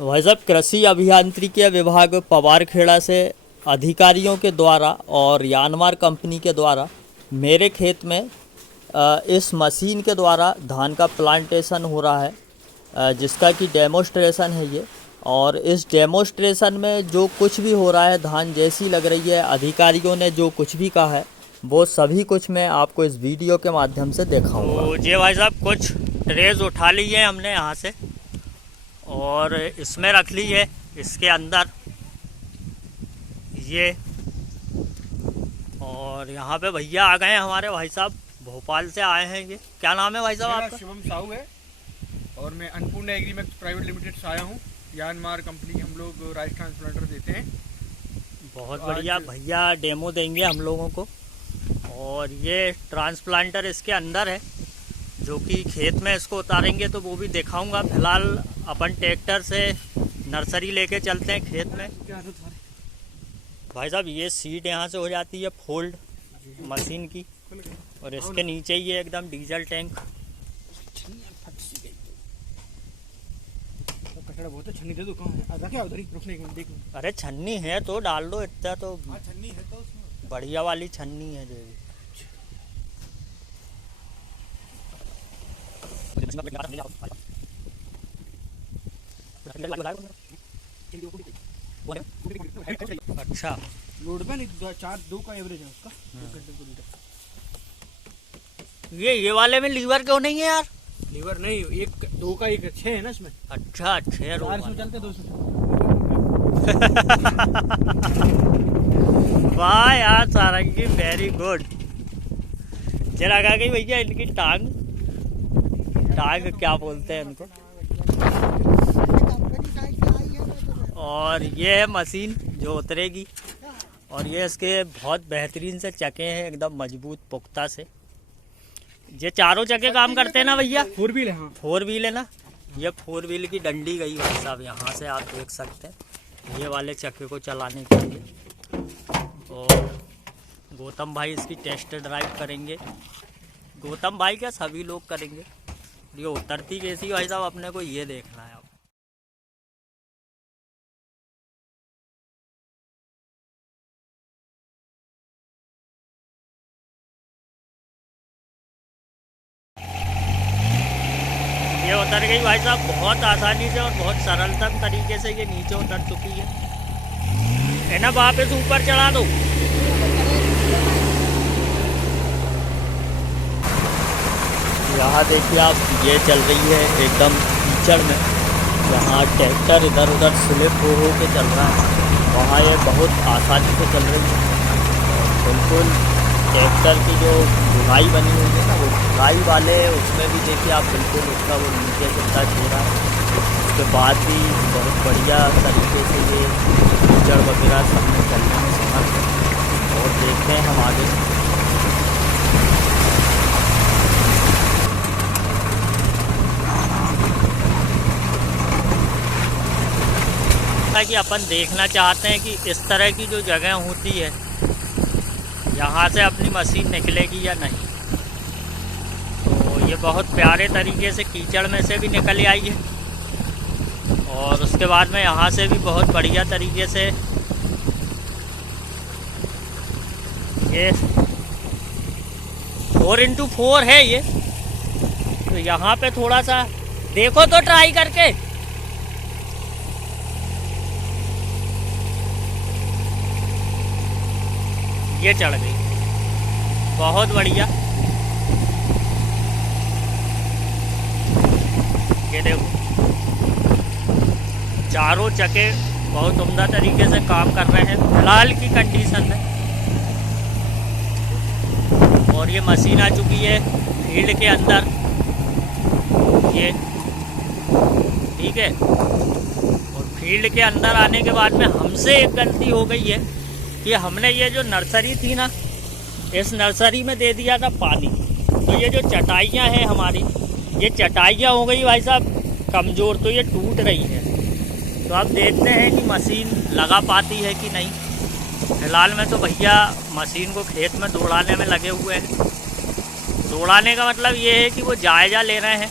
भाई साहब, कृषि अभियांत्रिकी विभाग पवारखेड़ा से अधिकारियों के द्वारा और यानमार कंपनी के द्वारा मेरे खेत में इस मशीन के द्वारा धान का प्लांटेशन हो रहा है, जिसका कि डेमोस्ट्रेशन है ये। और इस डेमोस्ट्रेशन में जो कुछ भी हो रहा है, धान जैसी लग रही है, अधिकारियों ने जो कुछ भी कहा है वो सभी कुछ मैं आपको इस वीडियो के माध्यम से दिखाऊंगा। तो ये भाई साहब कुछ ट्रेज उठा ली है हमने यहाँ से और इसमें रख ली है, इसके अंदर ये। और यहाँ पे भैया आ गए हैं हमारे, भाई साहब भोपाल से आए हैं। ये क्या नाम है भाई साहब आपका? शिवम साहू है और मैं अन्नपूर्णा एग्रीमेक्स प्राइवेट लिमिटेड से आया हूँ। यानमार कंपनी हम लोग राइस ट्रांसप्लांटर देते हैं। बहुत बढ़िया। भैया डेमो देंगे हम लोगों को। और ये ट्रांसप्लांटर इसके अंदर है, जो कि खेत में इसको उतारेंगे तो वो भी दिखाऊंगा। फिलहाल अपन ट्रैक्टर से नर्सरी लेके चलते हैं खेत में। भाई साहब ये सीट यहाँ से हो जाती है फोल्ड मशीन की, और इसके नीचे ही है एकदम डीजल टैंक। छन्नी दे दो, कहाँ है? उधर ही रुकने के देख। अरे छन्नी है तो डाल दो, इतना तो छन्नी है तो उसमें बढ़िया वाली छन्नी है जो। अच्छा, लोड में नहीं, 4-2 का एवरेज है उसका। ये वाले में लीवर क्यों नहीं है यार? लीवर नहीं, 1-2 का 6 है ना इसमें। अच्छा, 6 में चलते 200। वाह यार सारंगी, वेरी गुड। जरा कहा गई भैया इनकी टांग क्या बोलते हैं इनको। और ये है मशीन जो उतरेगी, और ये इसके बहुत बेहतरीन से चक्के हैं, एकदम मजबूत पुख्ता से। ये चारों चक्के काम करते हैं ना भैया? 4 व्हील है। हाँ 4 व्हील है ना। ये 4 व्हील की डंडी गई भाई साहब, यहाँ से आप देख सकते हैं, ये वाले चक्के को चलाने के लिए। और गौतम भाई इसकी टेस्ट ड्राइव करेंगे। गौतम भाई क्या, सभी लोग करेंगे। ये उतरती कैसी भाई साहब, अपने को ये देखना है। ये उतर गई भाई साहब बहुत आसानी से और बहुत सरलतम तरीके से ये नीचे उतर चुकी है ना। वापस ऊपर चढ़ा दो। यहाँ देखिए आप, ये चल रही है एकदम कीचड़ में। यहाँ ट्रैक्टर इधर उधर स्लिप हो के चल रहा है, वहाँ ये बहुत आसानी से चल रही है। बिल्कुल ट्रैक्टर की जो धुलाई बनी हुई है ना, वो धुलाई वाले उसमें भी देखिए आप, बिल्कुल उसका वो नीचे से टच हो रहा है। उसके बाद भी बहुत बढ़िया तरीके से ये कीचड़ वगैरह सब में चलने में समर्थ है। और देखते हैं हम आगे। कि अपन देखना चाहते हैं कि इस तरह की जो जगह होती है, यहाँ से अपनी मशीन निकलेगी या नहीं। तो ये बहुत प्यारे तरीके से कीचड़ में से भी निकल आई है, और उसके बाद में यहाँ से भी बहुत बढ़िया तरीके से ये 4x4 है ये। तो यहाँ पे थोड़ा सा देखो तो ट्राई करके। ये चढ़ गई, बहुत बढ़िया। ये देखो चारों चक्के बहुत उम्दा तरीके से काम कर रहे हैं फिलहाल की कंडीशन में। और ये मशीन आ चुकी है फील्ड के अंदर, ये ठीक है। और फील्ड के अंदर आने के बाद में हमसे एक गलती हो गई है कि हमने ये जो नर्सरी थी ना, इस नर्सरी में दे दिया था पानी। तो ये जो चटाइयाँ हैं हमारी, ये चटाइयाँ हो गई भाई साहब कमज़ोर, तो ये टूट रही है। तो अब देखते हैं कि मशीन लगा पाती है कि नहीं। फिलहाल में तो भैया मशीन को खेत में दौड़ाने में लगे हुए हैं। दौड़ाने का मतलब ये है कि वो जायजा ले रहे हैं।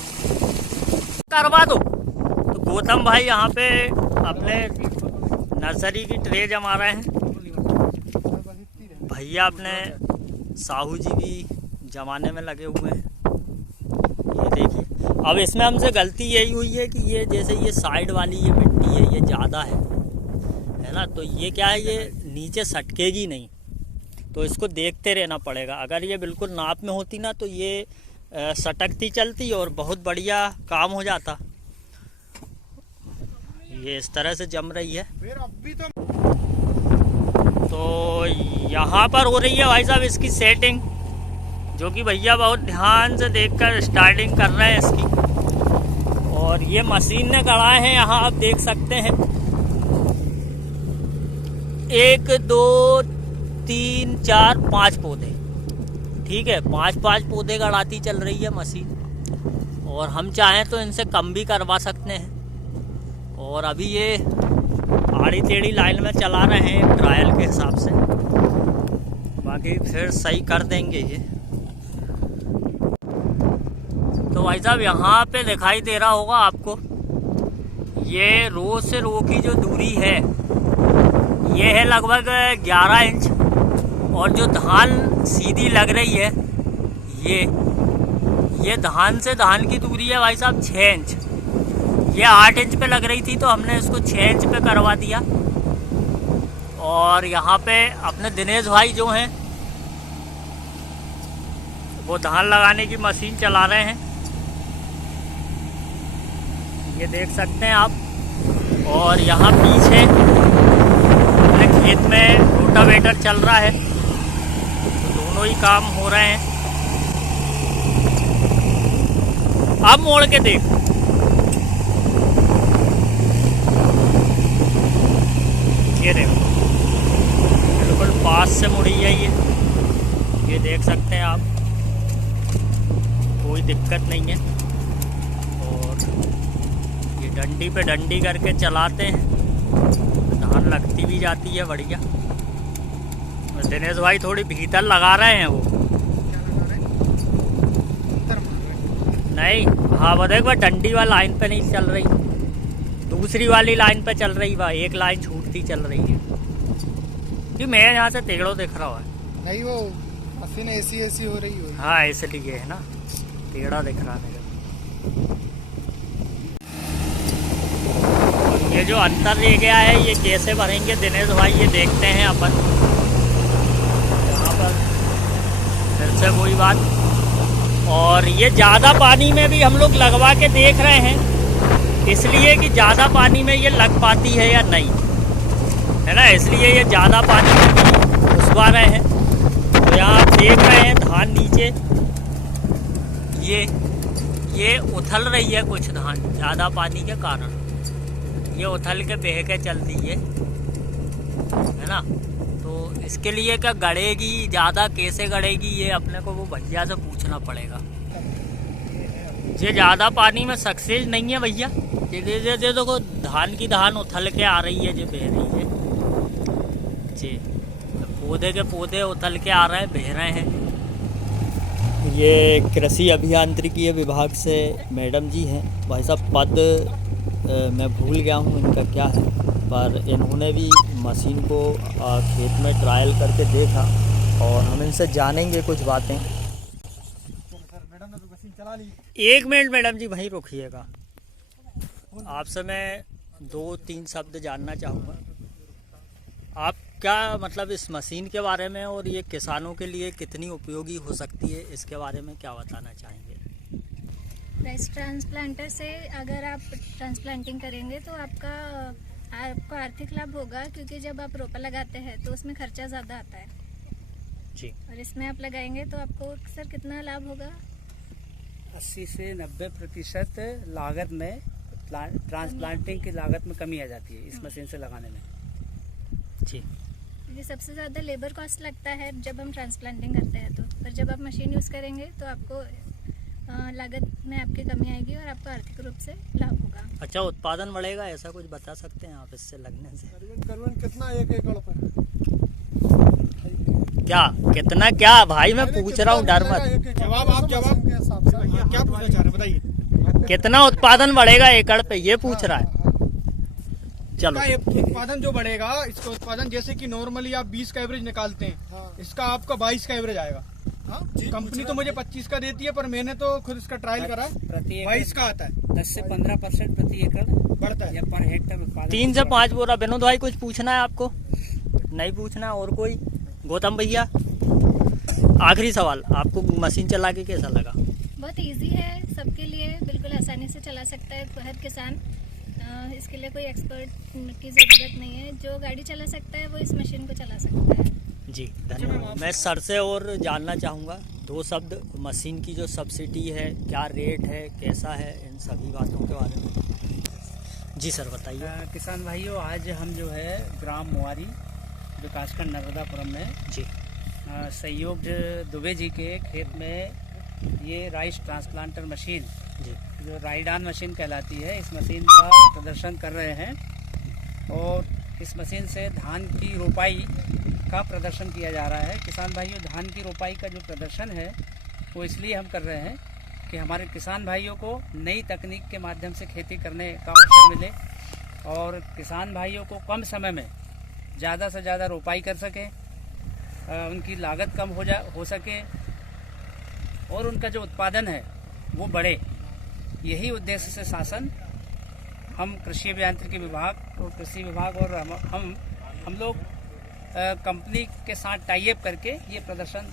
करवा दो। तो गौतम भाई यहाँ पे अपने नर्सरी की ट्रे जमा रहे हैं। भैया अपने साहू जी भी जमाने में लगे हुए हैं। ये देखिए, अब इसमें हमसे गलती यही हुई है कि ये जैसे ये साइड वाली ये मिट्टी है ये ज़्यादा है ना, तो ये क्या है, ये नीचे सटकेगी नहीं, तो इसको देखते रहना पड़ेगा। अगर ये बिल्कुल नाप में होती ना तो ये सटकती चलती और बहुत बढ़िया काम हो जाता। ये इस तरह से जम रही है। फिर अभी तो यहाँ पर हो रही है भाई साहब इसकी सेटिंग, जो कि भैया बहुत ध्यान से देखकर स्टार्टिंग कर रहे हैं इसकी। और ये मशीन ने गड़ाए हैं, यहाँ आप देख सकते हैं 1 2 3 4 5 पौधे, ठीक है, 5 पौधे गड़ाती चल रही है मशीन। और हम चाहें तो इनसे कम भी करवा सकते हैं। और अभी ये आड़ी टेढ़ी लाइन में चला रहे हैं ट्रायल के हिसाब से, बाकी फिर सही कर देंगे ये। तो भाई साहब यहाँ पे दिखाई दे रहा होगा आपको, ये रो से रो की जो दूरी है ये है लगभग 11 इंच। और जो धान सीधी लग रही है ये धान से धान की दूरी है भाई साहब 6 इंच। ये 8 इंच पे लग रही थी तो हमने इसको 6 इंच पे करवा दिया। और यहाँ पे अपने दिनेश भाई जो हैं वो धान लगाने की मशीन चला रहे हैं, ये देख सकते हैं आप। और यहाँ पीछे अपने खेत में रोटावेटर चल रहा है, तो दोनों ही काम हो रहे हैं। अब मोड़ के देख, ये देखो बिल्कुल पास से मुड़ी है ये देख सकते हैं आप, कोई दिक्कत नहीं है। और ये डंडी पे डंडी करके चलाते हैं, धान लगती भी जाती है बढ़िया। दिनेश भाई थोड़ी भीतर लगा रहे हैं वो, नहीं हाँ वो देख, डंडी वाली लाइन पे नहीं चल रही, दूसरी वाली लाइन पे चल रही, वह एक लाइन छूटती चल रही है। कि मैं यहाँ से टेढ़ो दिख रहा है, नहीं वो मशीन ऐसी हो रही है, हाँ इसलिए है ना टेढ़ा दिख रहा है। ये जो अंतर रह गया है ये कैसे भरेंगे दिनेश भाई, ये देखते हैं अपन। यहाँ पर फिर से वही बात। और ये ज़्यादा पानी में भी हम लोग लगवा के देख रहे हैं, इसलिए कि ज़्यादा पानी में ये लग पाती है या नहीं, है ना, इसलिए ये ज़्यादा पानी में भी घुसवा रहे हैं। तो यहाँ आप देख रहे हैं धान नीचे ये उथल रही है कुछ धान, ज़्यादा पानी के कारण ये उथल के बह के चलती है ना। तो इसके लिए क्या गड़ेगी ज़्यादा, कैसे गड़ेगी ये अपने को वो भैया से पूछना पड़ेगा। ये ज़्यादा पानी में सक्सेस नहीं है भैया, ये देखो धान की धान उथल के आ रही है, जो बह रही है जी, पौधे के पौधे उथल के आ रहे हैं, बह रहे हैं। ये कृषि अभियांत्रिकी विभाग से मैडम जी हैं, भाई साहब पद मैं भूल गया हूँ इनका क्या है, पर इन्होंने भी मशीन को खेत में ट्रायल करके देखा और हम इनसे जानेंगे कुछ बातें। मैडम ने तो मशीन चला ली। 1 मिनट मैडम जी वहीं रुकिएगा, आपसे मैं 2-3 शब्द जानना चाहूँगा। आप क्या मतलब इस मशीन के बारे में और ये किसानों के लिए कितनी उपयोगी हो सकती है, इसके बारे में क्या बताना चाहेंगे? राइस ट्रांसप्लांटर से अगर आप ट्रांसप्लांटिंग करेंगे तो आपको आर्थिक लाभ होगा, क्योंकि जब आप रोपा लगाते हैं तो उसमें खर्चा ज़्यादा आता है जी, और इसमें आप लगाएंगे तो आपको सर कितना लाभ होगा? 80 से 90% लागत में, ट्रांसप्लांटिंग की लागत में कमी आ जाती है इस मशीन से लगाने में जी। ये सबसे ज़्यादा लेबर कॉस्ट लगता है जब हम ट्रांसप्लांटिंग करते हैं तो, पर जब आप मशीन यूज़ करेंगे तो आपको लागत में आपकी कमी आएगी और आपको आर्थिक रूप से लाभ होगा। अच्छा, उत्पादन बढ़ेगा, ऐसा कुछ बता सकते हैं आप इससे लगने से? करीबन कितना 1 एकड़ पर क्या कितना, क्या भाई मैं पूछ रहा हूँ, डर मत। जवाब आप जवाब क्या पूछना चाह रहे हैं बताइए। कितना उत्पादन बढ़ेगा एकड़ पे ये पूछ रहा है। चलो इसका उत्पादन जो बढ़ेगा, इसका उत्पादन जैसे कि नॉर्मली आप 20 का एवरेज निकालते हैं, इसका आपका 22 का एवरेज आएगा। कंपनी तो मुझे 25 का देती है, पर मैंने तो खुद इसका ट्रायल करा, प्रति 22 का आता है। 10 से 15% प्रति एकड़ बढ़ता है या पर हेक्टर उत्पादन। 3 से 5 बोरा। विनोद भाई कुछ पूछना है आपको? नहीं पूछना? और कोई? गौतम भैया आखिरी सवाल, आपको मशीन चला के कैसा लगा? बहुत इजी है सबके लिए, बिल्कुल आसानी से चला सकता है हर किसान। इसके लिए कोई एक्सपर्ट की ज़रूरत नहीं है, जो गाड़ी चला सकता है वो इस मशीन को चला सकता है। जी धन्यवाद। मैं सर से और जानना चाहूँगा 2 शब्द मशीन की, जो सब्सिडी है, क्या रेट है, कैसा है, इन सभी बातों के बारे में। जी सर बताइए। किसान भाइयों, आज हम जो है ग्राम मुआरी जो कासखंड नर्मदापुरम में जी सहयोग दुबे जी के खेत में ये राइस ट्रांसप्लांटर मशीन जी जो राइडान मशीन कहलाती है, इस मशीन का प्रदर्शन कर रहे हैं। और इस मशीन से धान की रोपाई का प्रदर्शन किया जा रहा है। किसान भाइयों, धान की रोपाई का जो प्रदर्शन है वो इसलिए हम कर रहे हैं कि हमारे किसान भाइयों को नई तकनीक के माध्यम से खेती करने का अवसर मिले और किसान भाइयों को कम समय में ज़्यादा से ज़्यादा रोपाई कर सके, उनकी लागत कम हो सके और उनका जो उत्पादन है वो बढ़े। यही उद्देश्य से शासन, हम कृषि अभियांत्रिकी विभाग और कृषि विभाग और हम लोग कंपनी के साथ टाई अप करके ये प्रदर्शन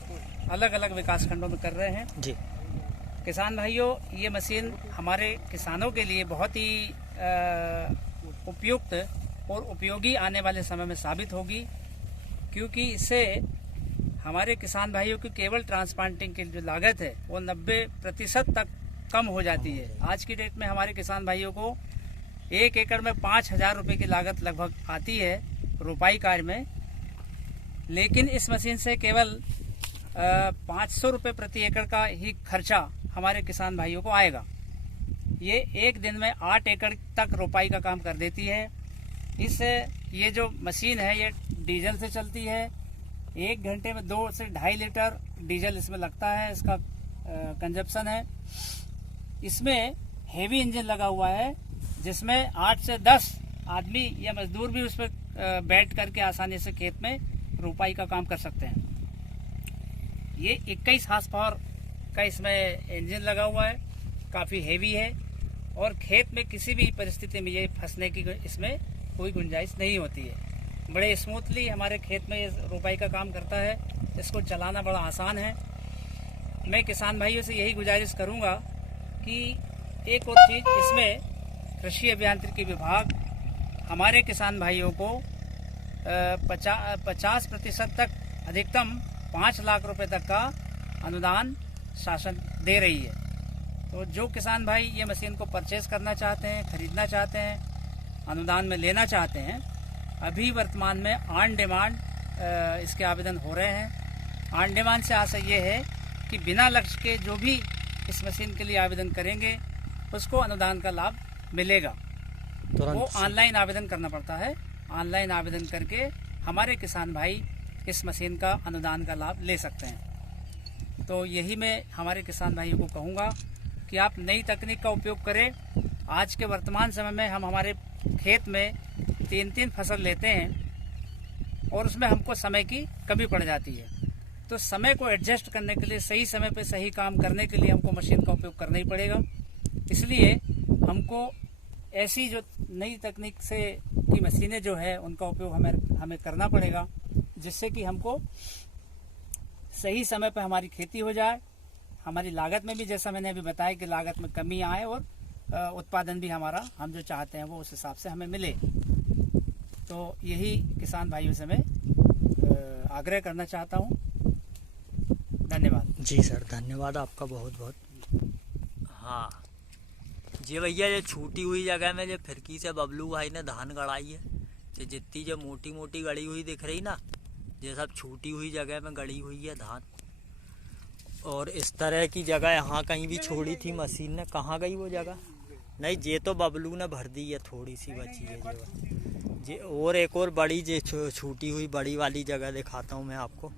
अलग अलग विकास खंडों में कर रहे हैं। जी किसान भाइयों, ये मशीन हमारे किसानों के लिए बहुत ही उपयुक्त और उपयोगी आने वाले समय में साबित होगी, क्योंकि इससे हमारे किसान भाइयों की केवल ट्रांसप्लांटिंग की जो लागत है वो 90% तक कम हो जाती है। आज की डेट में हमारे किसान भाइयों को 1 एकड़ में 5,000 रुपये की लागत लगभग आती है रोपाई कार्य में, लेकिन इस मशीन से केवल 500 रुपये प्रति एकड़ का ही खर्चा हमारे किसान भाइयों को आएगा। ये एक दिन में 8 एकड़ तक रोपाई का काम कर देती है। ये जो मशीन है ये डीजल से चलती है। 1 घंटे में 2 से 2.5 लीटर डीजल इसमें लगता है, इसका कंजप्शन है। इसमें हेवी इंजन लगा हुआ है जिसमें 8 से 10 आदमी या मजदूर भी उस पर बैठ करके आसानी से खेत में रोपाई का काम कर सकते हैं। ये 21 हार्स पावर का इसमें इंजन लगा हुआ है, काफ़ी हेवी है और खेत में किसी भी परिस्थिति में ये फंसने की इसमें कोई गुंजाइश नहीं होती है। बड़े स्मूथली हमारे खेत में रोपाई का काम करता है, इसको चलाना बड़ा आसान है। मैं किसान भाइयों से यही गुजारिश करूंगा कि एक और चीज़, इसमें कृषि अभियांत्रिकी विभाग हमारे किसान भाइयों को 50% तक अधिकतम 5 लाख रुपए तक का अनुदान शासन दे रही है। तो जो किसान भाई ये मशीन को परचेज करना चाहते हैं, खरीदना चाहते हैं, अनुदान में लेना चाहते हैं, अभी वर्तमान में ऑन डिमांड इसके आवेदन हो रहे हैं। ऑन डिमांड से आशा ये है कि बिना लक्ष्य के जो भी इस मशीन के लिए आवेदन करेंगे उसको अनुदान का लाभ मिलेगा। वो ऑनलाइन आवेदन करना पड़ता है। ऑनलाइन आवेदन करके हमारे किसान भाई इस मशीन का अनुदान का लाभ ले सकते हैं। तो यही मैं हमारे किसान भाइयों को कहूँगा कि आप नई तकनीक का उपयोग करें। आज के वर्तमान समय में हम हमारे खेत में 3-3 फसल लेते हैं और उसमें हमको समय की कमी पड़ जाती है। तो समय को एडजस्ट करने के लिए, सही समय पे सही काम करने के लिए हमको मशीन का उपयोग करना ही पड़ेगा। इसलिए हमको ऐसी जो नई तकनीक से की मशीनें जो है उनका उपयोग हमें करना पड़ेगा, जिससे कि हमको सही समय पर हमारी खेती हो जाए, हमारी लागत में भी, जैसा मैंने अभी बताया, कि लागत में कमी आए और उत्पादन भी हमारा हम जो चाहते हैं वो उस हिसाब से हमें मिले। तो यही किसान भाइयों से मैं आग्रह करना चाहता हूँ। धन्यवाद। जी सर, धन्यवाद आपका बहुत बहुत। हाँ जी भैया, ये छूटी हुई जगह में जो फिरकी से बबलू भाई ने धान गड़ाई है, तो जितनी जो मोटी मोटी गड़ी हुई दिख रही ना, ये सब छूटी हुई जगह में गड़ी हुई है धान। और इस तरह की जगह यहाँ कहीं भी छोड़ी थी मशीन ने, कहाँ गई वो जगह? नहीं, ये तो बबलू ने भर दी है, थोड़ी सी बची है जो। और एक और बड़ी जो छूटी हुई बड़ी वाली जगह दिखाता हूँ मैं आपको।